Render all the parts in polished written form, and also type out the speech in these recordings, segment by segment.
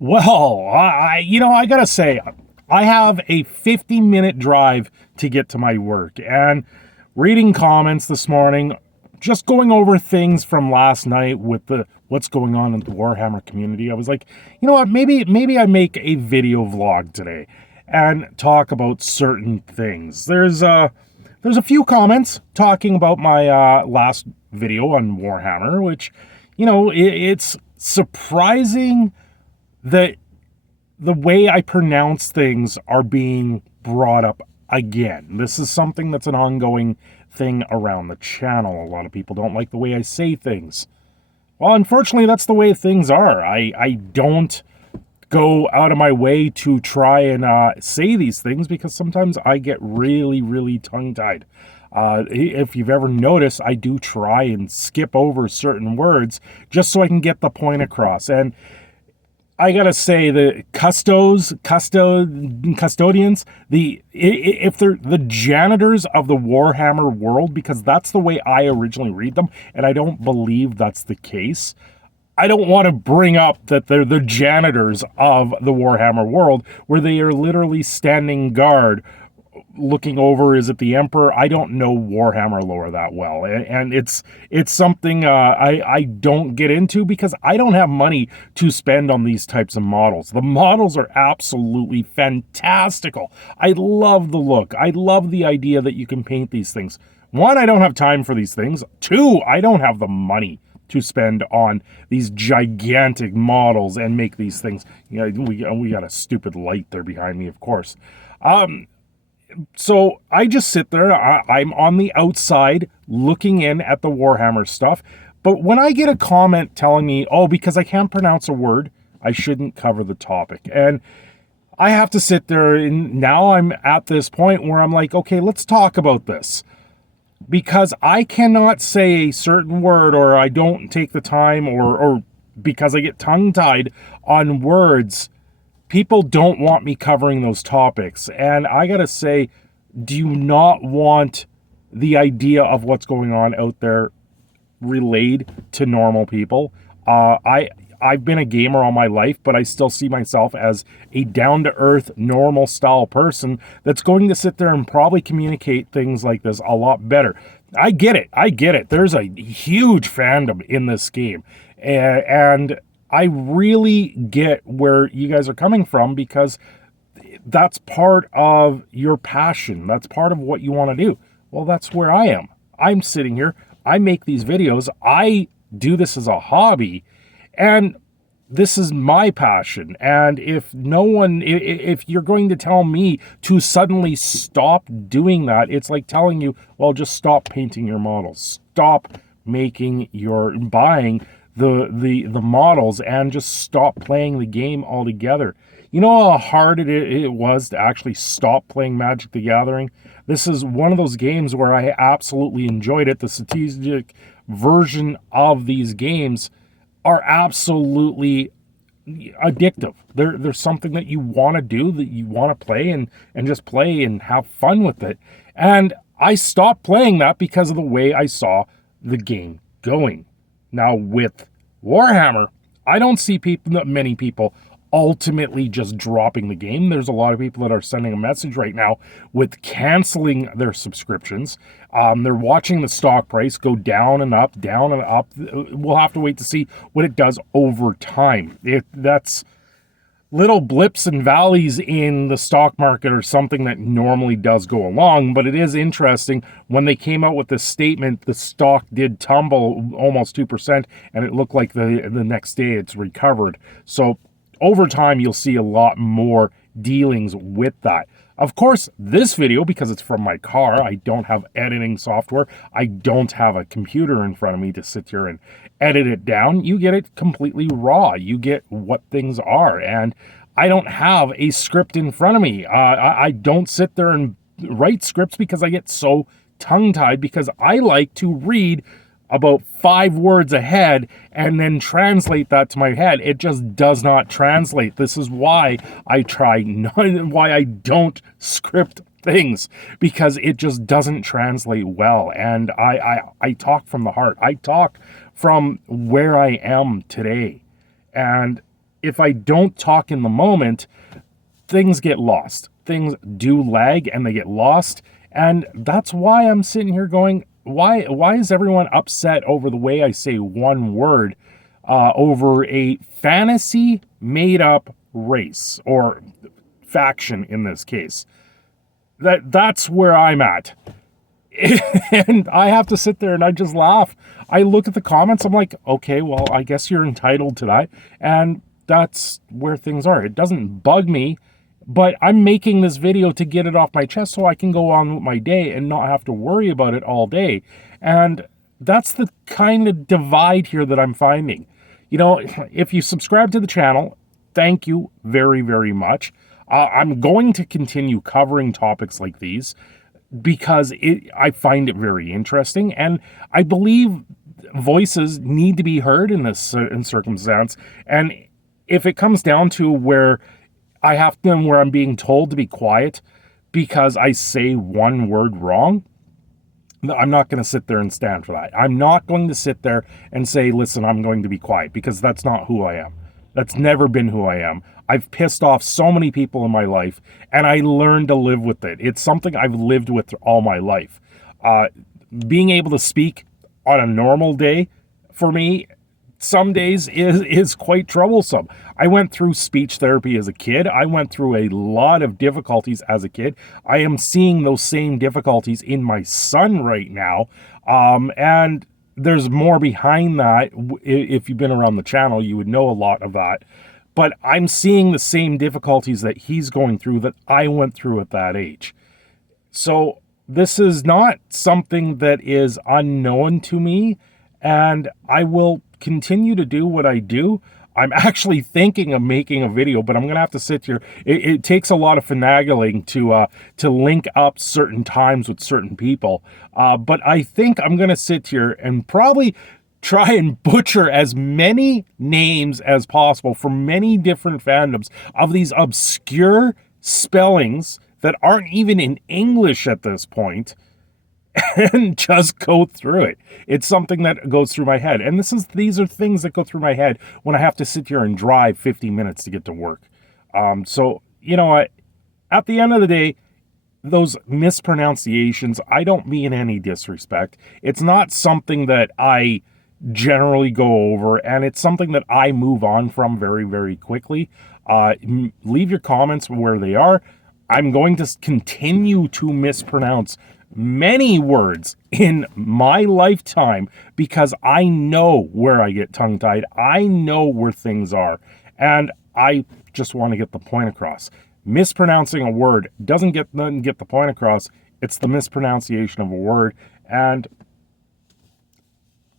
Well, I gotta say, I have a 50-minute drive to get to my work, and reading comments this morning, just going over things from last night with the what's going on in the Warhammer community. I was like, you know what? Maybe I make a video vlog today and talk about certain things. There's a few comments talking about my last video on Warhammer, which, it's surprising that the way I pronounce things are being brought up again. This is something that's an ongoing thing around the channel. A lot of people don't like the way I say things. Well, unfortunately, that's the way things are. I don't go out of my way to try and say these things because sometimes I get really, really tongue-tied. If you've ever noticed, I do try and skip over certain words just so I can get the point across. And I gotta say, the custodians, if they're the janitors of the Warhammer world, because that's the way I originally read them, and I don't believe that's the case. I don't want to bring up that they're the janitors of the Warhammer world, where they are literally standing guard, looking over, is it the Emperor? I don't know Warhammer lore that well, and it's something I don't get into because I don't have money to spend on these types of models. The models are absolutely fantastical. I love the look. I love the idea that you can paint these things. One, I don't have time for these things. Two, I don't have the money to spend on these gigantic models and make these things. We got a stupid light there behind me, of course. So I just sit there, I'm on the outside looking in at the Warhammer stuff. But when I get a comment telling me, oh, because I can't pronounce a word, I shouldn't cover the topic. And I have to sit there, and now I'm at this point where I'm like, okay, let's talk about this. Because I cannot say a certain word, or I don't take the time, or because I get tongue-tied on words, people don't want me covering those topics. And I gotta say, do you not want the idea of what's going on out there relayed to normal people? I've been a gamer all my life, but I still see myself as a down-to-earth, normal-style person that's going to sit there and probably communicate things like this a lot better. I get it. There's a huge fandom in this game. And I really get where you guys are coming from, because that's part of your passion. That's part of what you want to do. Well, that's where I am. I'm sitting here. I make these videos. I do this as a hobby, and this is my passion. And if you're going to tell me to suddenly stop doing that, it's like telling you, well, just stop painting your models. Stop buying the models, and just stop playing the game altogether. You know how hard it was to actually stop playing Magic the Gathering? This is one of those games where I absolutely enjoyed it. The strategic version of these games are absolutely addictive. There's something that you want to do, that you want to play and just play and have fun with it. And I stopped playing that because of the way I saw the game going. Now, with Warhammer, I don't see many people ultimately just dropping the game. There's a lot of people that are sending a message right now with canceling their subscriptions. They're watching the stock price go down and up, down and up. We'll have to wait to see what it does over time. That's little blips and valleys in the stock market are something that normally does go along, but it is interesting. When they came out with this statement, the stock did tumble almost 2%, and it looked like the next day it's recovered. So over time, you'll see a lot more dealings with that. Of course, this video, because it's from my car, I don't have editing software. I don't have a computer in front of me to sit here and edit it down. You get it completely raw. You get what things are. And I don't have a script in front of me. I don't sit there and write scripts because I get so tongue-tied, because I like to read about 5 words ahead and then translate that to my head. It just does not translate. This is why why I don't script things, because it just doesn't translate well. And I talk from the heart. I talk from where I am today. And if I don't talk in the moment, things get lost. Things do lag and they get lost. And that's why I'm sitting here going, why is everyone upset over the way I say one word over a fantasy made up race or faction in this case? That's where I'm at. And I have to sit there and I just laugh. I look at the comments, I'm like, okay, well, I guess you're entitled to that. And that's where things are. It doesn't bug me, but I'm making this video to get it off my chest so I can go on with my day and not have to worry about it all day. And that's the kind of divide here that I'm finding. You know, if you subscribe to the channel, thank you very, very much. I'm going to continue covering topics like these because I find it very interesting, and I believe voices need to be heard in this circumstance. And if it comes down to where where I'm being told to be quiet because I say one word wrong, I'm not going to sit there and stand for that. I'm not going to sit there and say, listen, I'm going to be quiet, because that's not who I am. That's never been who I am. I've pissed off so many people in my life, and I learned to live with it. It's something I've lived with all my life. Being able to speak on a normal day, for me, some days is quite troublesome. I went through speech therapy as a kid. I went through a lot of difficulties as a kid. I am seeing those same difficulties in my son right now. And there's more behind that. If you've been around the channel, you would know a lot of that. But I'm seeing the same difficulties that he's going through that I went through at that age. So this is not something that is unknown to me, and I will continue to do what I do. I'm actually thinking of making a video, but I'm going to have to sit here. It takes a lot of finagling to link up certain times with certain people. But I think I'm going to sit here and probably try and butcher as many names as possible from many different fandoms of these obscure spellings that aren't even in English at this point, and just go through it. It's something that goes through my head. And these are things that go through my head when I have to sit here and drive 50 minutes to get to work. So, you know what? At the end of the day, those mispronunciations, I don't mean any disrespect. It's not something that I generally go over, and it's something that I move on from very, very quickly. Leave your comments where they are. I'm going to continue to mispronounce many words in my lifetime because I know where I get tongue-tied. I know where things are, and I just want to get the point across. Mispronouncing a word doesn't get the point across. It's the mispronunciation of a word, and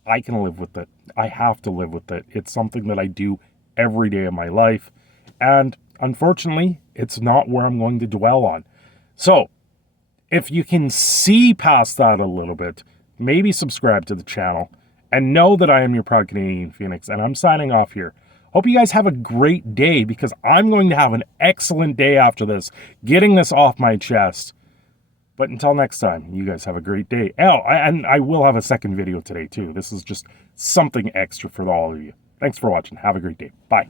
I can live with it. I have to live with it. It's something that I do every day of my life, and unfortunately, it's not where I'm going to dwell on. So, if you can see past that a little bit, maybe subscribe to the channel, and know that I am your proud Canadian Phoenix, and I'm signing off here. Hope you guys have a great day, because I'm going to have an excellent day after this, getting this off my chest. But until next time, you guys have a great day. Oh, and I will have a second video today, too. This is just something extra for all of you. Thanks for watching. Have a great day. Bye.